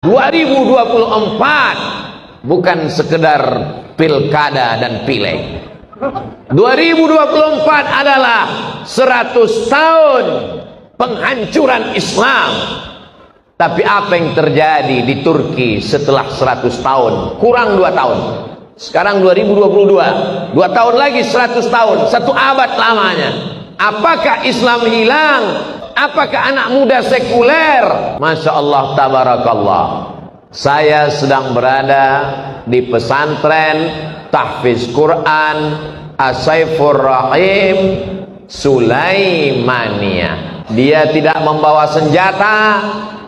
2024 bukan sekedar pilkada dan pileg. 2024 adalah 100 tahun penghancuran Islam. Tapi apa yang terjadi di Turki setelah 100 tahun? Kurang 2 tahun. Sekarang 2022, 2 tahun lagi 100 tahun, 1 abad lamanya. Apakah Islam hilang? Apakah anak muda sekuler? Masya Allah, tabarakallah. Saya sedang berada di pesantren tahfiz Quran As-Saifur Rahim Sulaimania. Dia tidak membawa senjata,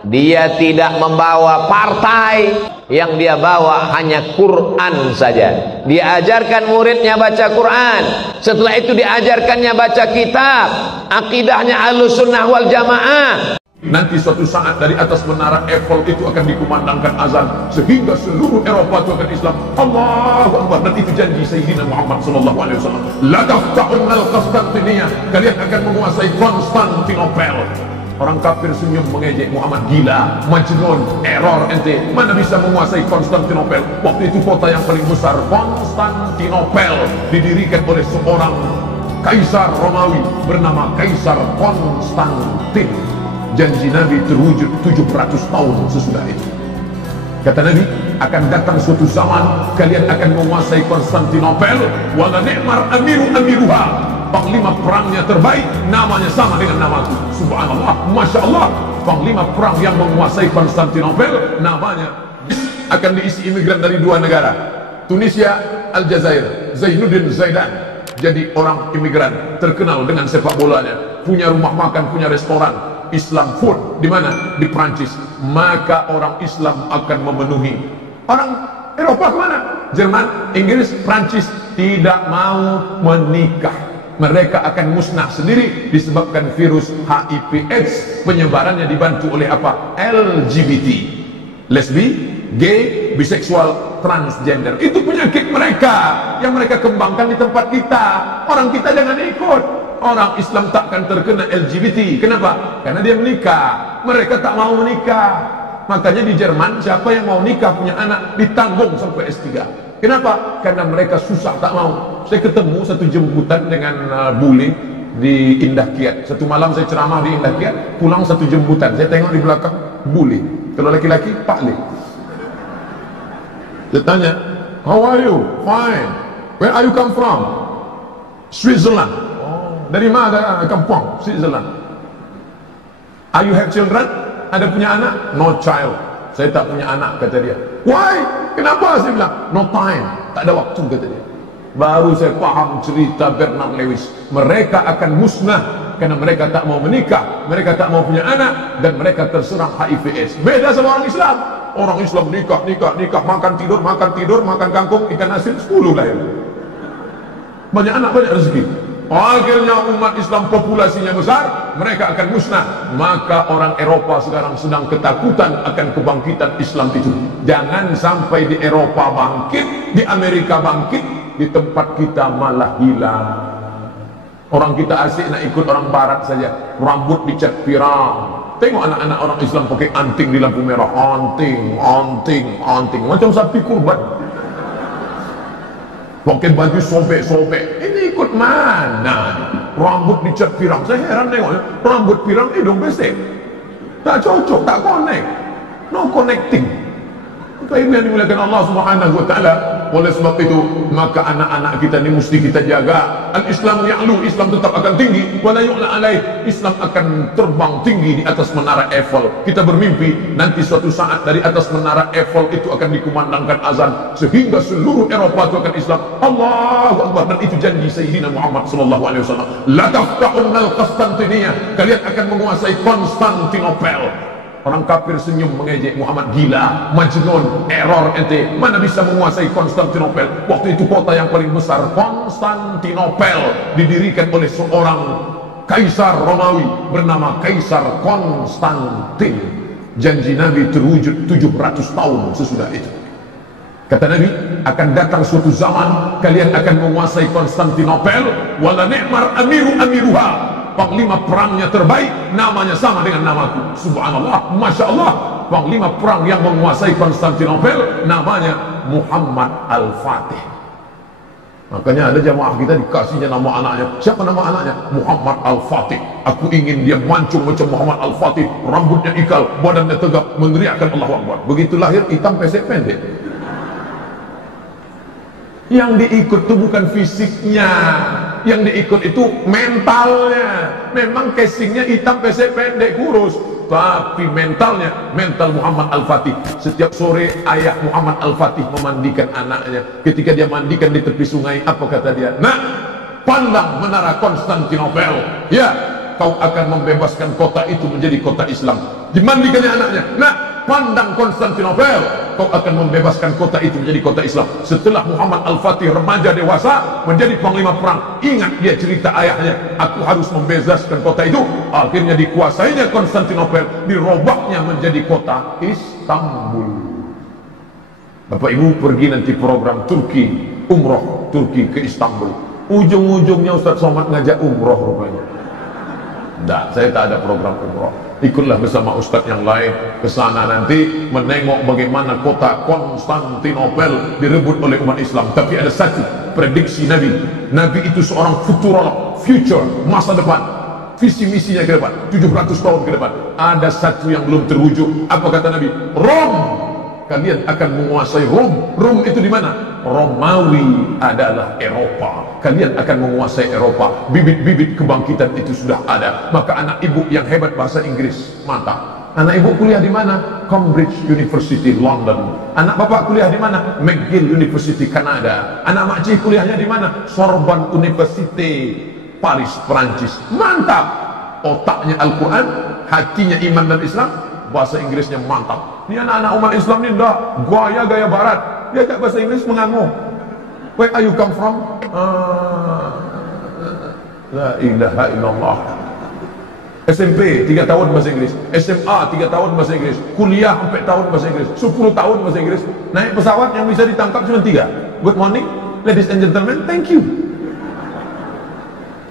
dia tidak membawa partai, yang dia bawa hanya Quran saja. Dia ajarkan muridnya baca Quran, setelah itu diajarkannya baca kitab, akidahnya Ahlussunnah wal Jamaah. Nanti suatu saat dari atas menara Eiffel itu akan dikumandangkan azan sehingga seluruh Eropa itu akan Islam. Allahu Akbar. Dan itu janji Sayyidina Muhammad SAW. La taftahunal Konstantinia, kalian akan menguasai Konstantinopel. Orang kafir senyum mengejek Muhammad, gila, majnun, error ente, mana bisa menguasai Konstantinopel. Waktu itu kota yang paling besar, Konstantinopel, didirikan oleh seorang kaisar Romawi bernama Kaisar Konstantin. Janji Nabi terwujud 700 tahun sesudah itu. Kata Nabi, akan datang suatu zaman kalian akan menguasai Konstantinopel. Wala ni'mar amiru amiruha, panglima perangnya terbaik, namanya sama dengan namaku. Subhanallah, Masya Allah. Panglima perang yang menguasai Konstantinopel namanya akan diisi imigran dari 2 negara, Tunisia, Aljazair. Zainuddin Zaidan jadi orang imigran terkenal dengan sepak bolanya, punya rumah makan, punya restoran Islam food. Di mana? Di Prancis. Maka orang Islam akan memenuhi. Orang Eropa kemana? Jerman, Inggris, Prancis tidak mau menikah. Mereka akan musnah sendiri disebabkan virus HIV/AIDS. Penyebarannya dibantu oleh apa? LGBT, lesbi, gay, biseksual, transgender. Itu penyakit mereka yang mereka kembangkan di tempat kita. Orang kita jangan ikut. Orang Islam takkan terkena LGBT. Kenapa? Karena dia menikah. Mereka tak mau menikah. Makanya di Jerman siapa yang mau nikah punya anak ditanggung sampai S3. Kenapa? Karena mereka susah, tak mau. Saya ketemu satu jemputan dengan bule di Indah Kiat. Satu malam saya ceramah di Indah Kiat, pulang satu jemputan. Saya tengok di belakang bule. Kalau laki-laki Pak Le. Saya tanya, how are you? Fine. Where are you come from? Switzerland. Dari mana kampung? Switzerland. Are you have children? Ada punya anak? No child. Saya tak punya anak, kata dia. Why? Kenapa? Saya bilang, no time. Tak ada waktu, kata dia. Baru saya paham cerita Bernard Lewis. Mereka akan musnah karena mereka tak mau menikah, mereka tak mau punya anak, dan mereka terserang HIV/AIDS. Beda sama orang Islam. Orang Islam nikah, makan tidur, makan kangkung, ikan asin, 10 lahir. Banyak anak, banyak rezeki. Akhirnya umat Islam populasinya besar, mereka akan musnah. Maka orang Eropa sekarang sedang ketakutan akan kebangkitan Islam itu. Jangan sampai di Eropa bangkit, di Amerika bangkit, di tempat kita malah hilang. Orang kita asik nak ikut orang barat saja, rambut dicat pirang. Tengok anak-anak orang Islam pakai anting di lampu merah, anting, macam sapi kurban. Pakai baju sobek-sobek. Ini ikut mana? Rambut dicat pirang. Saya heran tengok, rambut pirang, hidung besek. Tak cocok, tak connect. No connecting. Ini yang dimuliakan Allah Subhanahu wa ta'ala. Oleh sebab itu, maka anak-anak kita ini mesti kita jaga. Al-Islam ya'lu, Islam tetap akan tinggi. Wa la yu'la alaih, Islam akan terbang tinggi di atas menara Eiffel. Kita bermimpi nanti suatu saat dari atas menara Eiffel itu akan dikumandangkan azan sehingga seluruh Eropa itu akan Islam. Allahu Akbar. Dan itu janji Sayyidina Muhammad SAW. La taftahunal Konstantinia, kalian akan menguasai Konstantinopel. Orang kafir senyum mengejek Muhammad, gila, majnun, error ente, mana bisa menguasai Konstantinopel. Waktu itu kota yang paling besar, Konstantinopel, didirikan oleh seorang kaisar Romawi bernama Kaisar Konstantin. Janji Nabi terwujud 700 tahun sesudah itu. Kata Nabi, akan datang suatu zaman kalian akan menguasai Konstantinopel. Wala ni'mar amiru amiruha, panglima perangnya terbaik, namanya sama dengan namaku. Subhanallah, Masya Allah. panglima perang yang menguasai Konstantinopel namanya Muhammad Al-Fatih. Makanya ada jamaah kita dikasihnya nama anaknya. Siapa nama anaknya? Muhammad Al-Fatih. Aku ingin dia mancung macam Muhammad Al-Fatih, rambutnya ikal, badannya tegap, meneriakkan Allahu Akbar. Begitu lahir hitam pesek pendek. Yang diikut itu bukan fisiknya, yang diikut itu mentalnya. Memang casingnya hitam pesek pendek kurus, tapi mentalnya, mental Muhammad Al-Fatih. Setiap sore ayah Muhammad Al-Fatih memandikan anaknya. Ketika dia mandikan di tepi sungai, apa kata dia? Nak, pandang menara Konstantinopel. Ya, kau akan membebaskan kota itu menjadi kota Islam. Dimandikannya anaknya. Nak, pandang Konstantinopel, kau akan membebaskan kota itu menjadi kota Islam. Setelah Muhammad Al-Fatih remaja dewasa menjadi panglima perang, ingat dia cerita ayahnya, aku harus membebaskan kota itu. Akhirnya dikuasainya Konstantinopel, dirobaknya menjadi kota Istanbul. Bapak Ibu pergi nanti program Turki, umroh Turki ke Istanbul. Ujung-ujungnya Ustaz Somad ngajak umroh rupanya. Tidak, saya tak ada program umroh. Ikutlah bersama ustaz yang lain ke sana nanti menengok bagaimana kota Konstantinopel direbut oleh umat Islam. Tapi ada satu prediksi Nabi. Nabi itu seorang futurolog, future, masa depan. Visi misinya ke depan, 700 tahun ke depan. Ada satu yang belum terwujud. Apa kata Nabi? Rom. Kalian akan menguasai Rom. Rom itu di mana? Romawi adalah Eropa. Kalian akan menguasai Eropa. Bibit-bibit kebangkitan itu sudah ada. Maka anak ibu yang hebat bahasa Inggris, mantap. Anak ibu kuliah di mana? Cambridge University, London. Anak bapak kuliah di mana? McGill University, Kanada. Anak makcik kuliahnya di mana? Sorbonne University, Paris, Perancis. Mantap. Otaknya Al-Quran, hatinya iman dan Islam, bahasa Inggrisnya mantap. Ini anak-anak umat Islam ini enggak gaya barat. Dia tak bahasa Inggris mengangguk. Where are you come from? La ilaha illallah. SMP 3 tahun bahasa Inggris, SMA 3 tahun bahasa Inggris, kuliah 4 tahun bahasa Inggris, 10 tahun bahasa Inggris. Naik pesawat yang bisa ditangkap cuma 3. Good morning, ladies and gentlemen, thank you.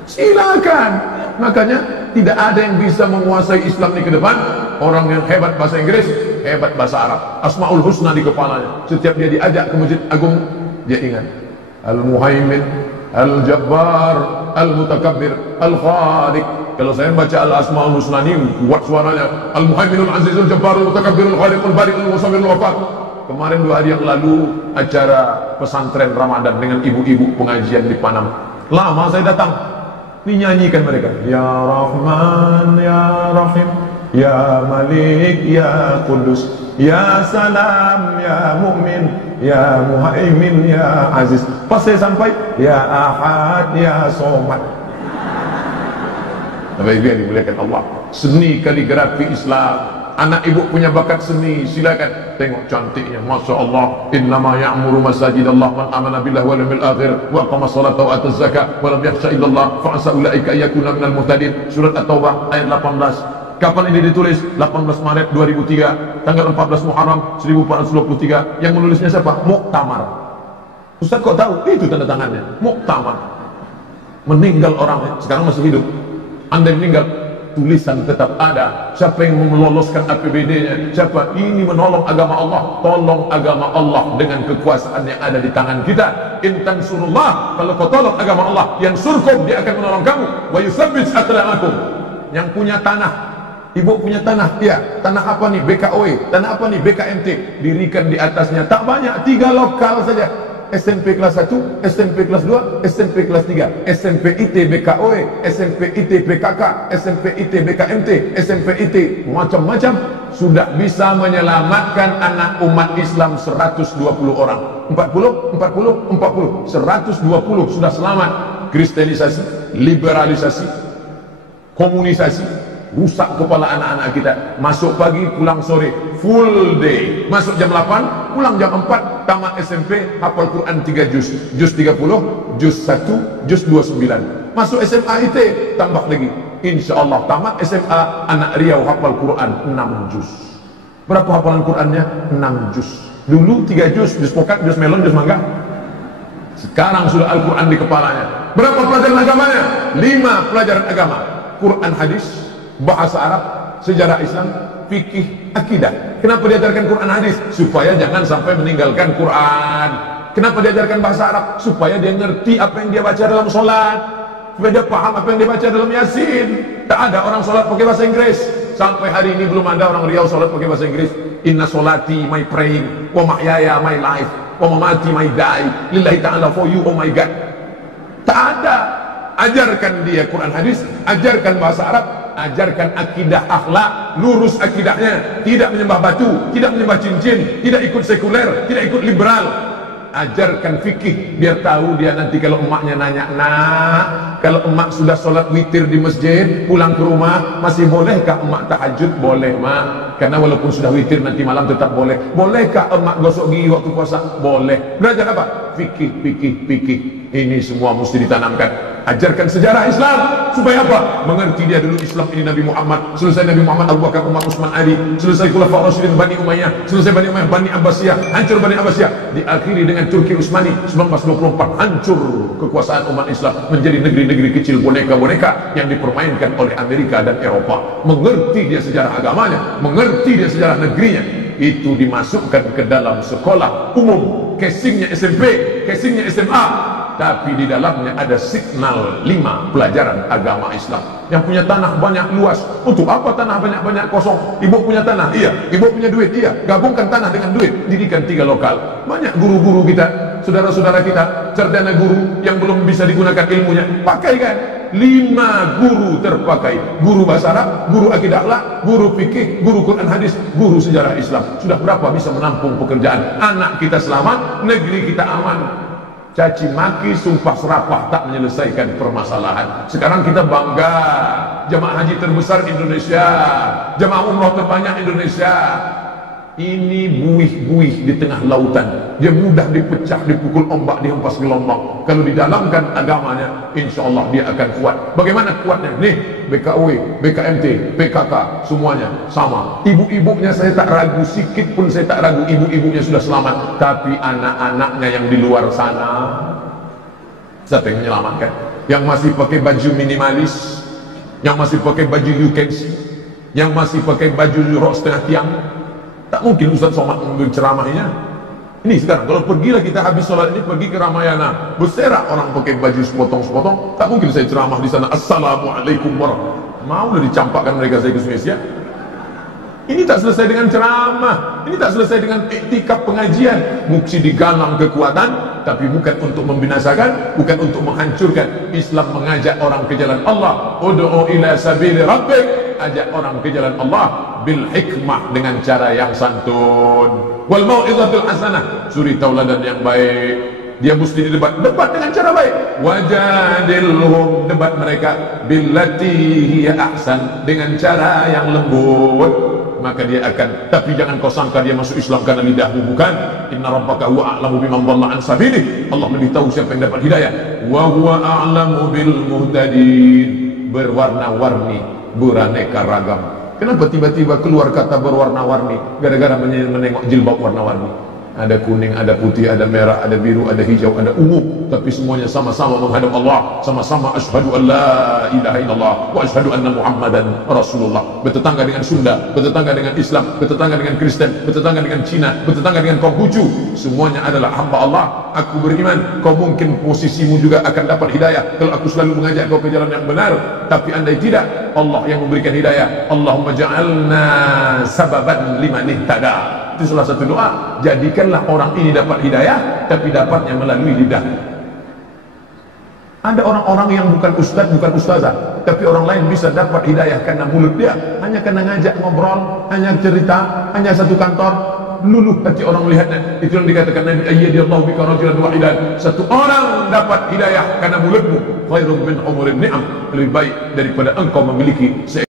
Silakan. Makanya tidak ada yang bisa menguasai Islam ini ke depan. Orang yang hebat bahasa Inggris, hebat bahasa Arab, Asmaul Husna di kepalanya. Setiap dia diajak ke Masjid Agung, dia ingat Al-Muhaimin, Al-Jabbar, Al-Mutakabbir, Al-Khaliq. Kalau saya baca Al-Asmaul Husna ini kuat suaranya. Al-Muhaiminul Azizul Jabbarul Mutakabbirul Khaliqul Bari'ul Musawwirul Wafat. Kemarin 2 hari yang lalu acara pesantren Ramadan dengan ibu-ibu pengajian di Panam. Lama saya datang, dinyanyikan mereka. Ya Rahman, Ya Rahim, Ya Malik, Ya Qudus, Ya Salam, Ya Mu'min, Ya Muhaimin, Ya Aziz. Pas saya sampai, Ya Ahad, Ya Somad. Bapak Ibu yang dimuliakan Allah, seni kaligrafi Islam. Anak ibu punya bakat seni, silakan tengok cantiknya, masya Allah. Innama ya'muru masajidallah man amana billahi wal yawmil akhir wa aqama sholata wa ata zakat wa lam yakhsha illallah fa asa ulaika yakuna minal muhtadin. Surat At-Taubah ayat 18. Kapan ini ditulis? 18 Maret 2003, tanggal 14 Muharram 1423. Yang menulisnya siapa? Muktamar. Ustaz kok tahu? Itu tanda tangannya, Muktamar. Meninggal orangnya, sekarang masih hidup. Anda meninggal, tulisan tetap ada. Siapa yang meloloskan APBD-nya? Siapa? Ini menolong agama Allah. Tolong agama Allah dengan kekuasaan yang ada di tangan kita. In tansurullah, kalau kau tolong agama Allah, yang surkum, dia akan menolong kamu. Wa yuthabbit aqdamakum. Yang punya tanah, ibu punya tanah, ya, tanah apa nih? BKOE, tanah apa nih? BKMT. Dirikan di atasnya, tak banyak, 3 lokal saja. SMP kelas 1, SMP kelas 2, SMP kelas 3, SMP IT BKOE, SMP IT PKK, SMP IT BKMT, SMP IT macam-macam, sudah bisa menyelamatkan anak umat Islam 120 orang. 40, 40, 40, 120 sudah selamat. Kristenisasi, liberalisasi, komunisasi, rusak kepala anak-anak kita. Masuk pagi, pulang sore, full day. Masuk jam 8, pulang jam 4, tamat SMP, hafal Quran 3 juz, juz 30, juz 1, juz 29. Masuk SMA IT, tambah lagi. Insya Allah tamat SMA, anak Riau hafal Quran 6 juz. Berapa hafalan Qurannya? 6 juz. Dulu 3 juz, juz pokat, juz melon, juz mangga. Sekarang sudah Al-Quran di kepalanya. Berapa pelajaran agamanya? 5 pelajaran agama. Quran, hadis, bahasa Arab, sejarah Islam, fikih, akidah. Kenapa diajarkan Quran hadis? Supaya jangan sampai meninggalkan Quran. Kenapa diajarkan bahasa Arab? Supaya dia ngerti apa yang dia baca dalam sholat, supaya dia paham apa yang dia baca dalam Yasin. Tak ada orang sholat pakai bahasa Inggris. Sampai hari ini belum ada orang Riau sholat pakai bahasa Inggris. Inna sholati my praying, wa mahyaya my life, wa mamati my die, lillahi ta'ala for you oh my God. Tak ada. Ajarkan dia Quran hadis, ajarkan bahasa Arab, ajarkan akidah akhlak, lurus akidahnya, tidak menyembah batu, tidak menyembah cincin, tidak ikut sekuler, tidak ikut liberal. Ajarkan fikih, biar tahu dia nanti kalau emaknya nanya, nak, kalau emak sudah sholat witir di masjid, pulang ke rumah, masih bolehkah emak tahajud? Boleh mak, karena walaupun sudah witir nanti malam tetap boleh. Bolehkah emak gosok gigi waktu puasa? Boleh. Belajar apa? Fikih, fikih, fikih. Ini semua mesti ditanamkan. Ajarkan sejarah Islam, supaya apa? Mengerti dia dulu Islam ini Nabi Muhammad, selesai Nabi Muhammad Abu Bakar, Umar, Utsman, Ali, selesai Khulafaur Rasyidin Bani Umayyah, selesai Bani Umayyah, Bani Abbasiyah, hancur Bani Abbasiyah, diakhiri dengan Turki Utsmani 1924, hancur kekuasaan umat Islam menjadi negeri-negeri kecil boneka-boneka yang dipermainkan oleh Amerika dan Eropa. Mengerti dia sejarah agamanya, mengerti dia sejarah negerinya, itu dimasukkan ke dalam sekolah umum, casingnya SMP, casingnya SMA, tapi di dalamnya ada signal 5 pelajaran agama Islam. Yang punya tanah banyak luas, untuk apa tanah banyak-banyak kosong? Ibu punya tanah? Iya. Ibu punya duit? Iya. Gabungkan tanah dengan duit, didikan 3 lokal. Banyak guru-guru kita, saudara-saudara kita, cerdana guru yang belum bisa digunakan ilmunya, pakaikan. 5 guru terpakai, guru bahasa Arab, guru akidah akhlak, guru fikih, guru Quran hadis, guru sejarah Islam. Sudah berapa bisa menampung pekerjaan? Anak kita selamat, negeri kita aman. Caci maki, sumpah serapah tak menyelesaikan permasalahan. Sekarang kita bangga, jamaah haji terbesar Indonesia, jamaah umroh terbanyak Indonesia. Ini buih-buih di tengah lautan, dia mudah dipecah, dipukul ombak, dihempas gelombang. Kalau didalamkan agamanya, insya Allah dia akan kuat. Bagaimana kuatnya? Nih, BKW, BKMT, PKK, semuanya sama. Ibu-ibunya saya tak ragu, sikit pun saya tak ragu, ibu-ibunya sudah selamat. Tapi anak-anaknya yang di luar sana, siapa yang menyelamatkan? Yang masih pakai baju minimalis, yang masih pakai baju you can see, yang masih pakai baju rok setengah tiang. Tak mungkin Ustaz Somad mengambil ceramahnya. Ini sekarang, kalau pergilah kita habis sholat ini, pergi ke Ramayana, berserak orang pakai baju sepotong-sepotong, tak mungkin saya ceramah di sana, Assalamualaikum warahmatullahi wabarakatuh. Mau udah dicampakkan mereka saya ke Indonesia. Ini tak selesai dengan ceramah, ini tak selesai dengan iktikaf pengajian. Mesti digalang kekuatan, tapi bukan untuk membinasakan, bukan untuk menghancurkan. Islam mengajak orang ke jalan Allah. Ud'u ila sabili rabbik, ajak orang ke jalan Allah bil hikmah, dengan cara yang santun, wal mau'izatul hasanah, suri tauladan yang baik. Dia mesti debat dengan cara baik. Wajadilhum, debat mereka billati hiya ahsan, dengan cara yang lembut. Maka dia akan, tapi jangan kau sangka dia masuk Islam karena lidahmu, bukan. Inna rabbaka huwa a'lamu biman dhalla an sabilih, Allah lebih tahu siapa yang dapat hidayah. Wa huwa a'lamu bil muhtadin, berwarna-warni, beraneka ragam. Kenapa tiba-tiba keluar kata berwarna-warni? Gara-gara menengok jilbab warna-warni. Ada kuning, ada putih, ada merah, ada biru, ada hijau, ada ungu, tapi semuanya sama-sama menghadap Allah, sama-sama asyhadu an la ilaha illallah wa asyhadu anna Muhammadan Rasulullah. Bertetangga dengan Sunda, bertetangga dengan Islam, bertetangga dengan Kristen, bertetangga dengan Cina, bertetangga dengan Konghucu, semuanya adalah hamba Allah. Aku beriman kau mungkin posisimu juga akan dapat hidayah kalau aku selalu mengajak kau ke jalan yang benar, tapi andai tidak, Allah yang memberikan hidayah. Allahumma ja'alna sababan liman ihtada. Itu salah satu doa, jadikanlah orang ini dapat hidayah, tapi dapatnya melalui lidah. Ada orang-orang yang bukan ustaz, bukan ustazah, tapi orang lain bisa dapat hidayah karena mulut dia, hanya karena ngajak ngobrol, hanya cerita, hanya satu kantor, luluh hati orang melihatnya. Itu yang dikatakan Nabi, ayyadillahu bika rajulan wahidan, satu orang dapat hidayah karena mulutmu, khairun min umurin ni'am, lebih baik daripada engkau memiliki